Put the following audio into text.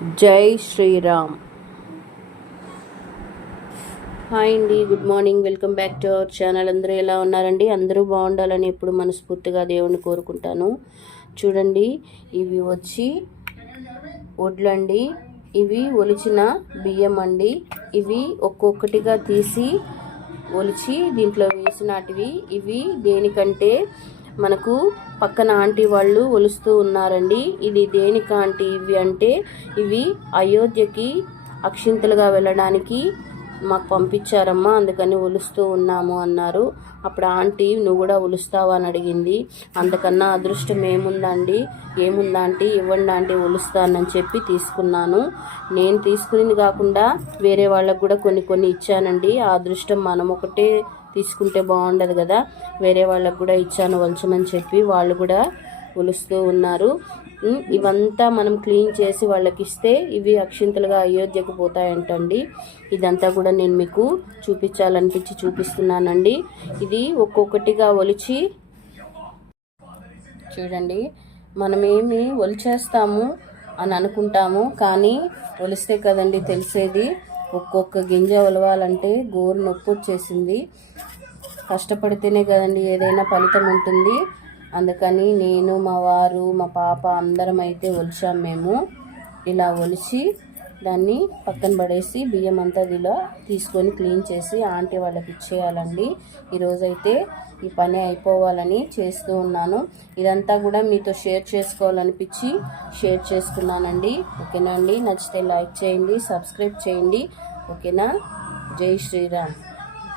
జై శ్రీరామ్. హాయ్ అండి, good morning, welcome back to our channel. అందరూ ఎలా ఉన్నారండి? అందరూ బాగుండాలని ఎప్పుడు మనస్ఫూర్తిగా దేవుణ్ణి కోరుకుంటాను. చూడండి, ఇవి వచ్చి వడ్లండి, ఇవి ఒలిచిన బియ్యం అండి. ఇవి ఒక్కొక్కటిగా తీసి ఒలిచి దీంట్లో వేసినటివి. ఇవి దేనికంటే మనకు పక్కన ఆంటీ వాళ్ళు ఒలుస్తూ ఉన్నారండి. ఇది దేనికి ఆంటీ ఇవి అంటే, ఇవి అయోధ్యకి అక్షింతలుగా వెళ్ళడానికి మాకు పంపించారమ్మా, అందుకని ఒలుస్తూ ఉన్నాము అన్నారు. అప్పుడు ఆంటీ నువ్వు కూడా ఒలుస్తావా అని అడిగింది. అంతకన్నా అదృష్టం ఏముందా ఆంటీ, ఇవ్వండి ఆంటీ ఒలుస్తానని చెప్పి తీసుకున్నాను. నేను తీసుకునేది కాకుండా వేరే వాళ్ళకు కూడా కొన్ని ఇచ్చానండి. ఆ అదృష్టం మనం ఒకటే తీసుకుంటే బాగుండదు కదా, వేరే వాళ్ళకు కూడా ఇచ్చాను ఒలచమని చెప్పి. వాళ్ళు కూడా ఒలుస్తూ ఉన్నారు. ఇవంతా మనం క్లీన్ చేసి వాళ్ళకి ఇస్తే ఇవి అక్షింతలుగా అయోధ్యకు పోతాయంటండి. ఇదంతా కూడా నేను మీకు చూపించాలనిపించి చూపిస్తున్నానండి. ఇది ఒక్కొక్కటిగా ఒలిచి చూడండి. మనమేమి ఒలిచేస్తాము అని అనుకుంటాము, కానీ ఒలిస్తే కదండి తెలిసేది. ఒక్కొక్క గింజ ఒలవాలంటే గోరు నొప్పి వచ్చేసింది. కష్టపడితేనే కదండి ఏదైనా ఫలితం ఉంటుంది. అందుకని నేను, మా వారు, మా పాప అందరం అయితే ఒలిచాం. మేము ఇలా ఒలిచి దాన్ని పక్కన పడేసి బియ్యం అంతా ఇలా తీసుకొని క్లీన్ చేసి ఆంటీ వాళ్ళకి ఇచ్చేయాలండి. ఈరోజైతే ఈ పని అయిపోవాలని చేస్తూ ఉన్నాను. ఇదంతా కూడా మీతో షేర్ చేసుకోవాలనిపించి షేర్ చేసుకున్నానండి. ఓకేనా అండి? నచ్చితే లైక్ చేయండి, సబ్స్క్రైబ్ చేయండి. ఓకేనా? జై శ్రీరామ్.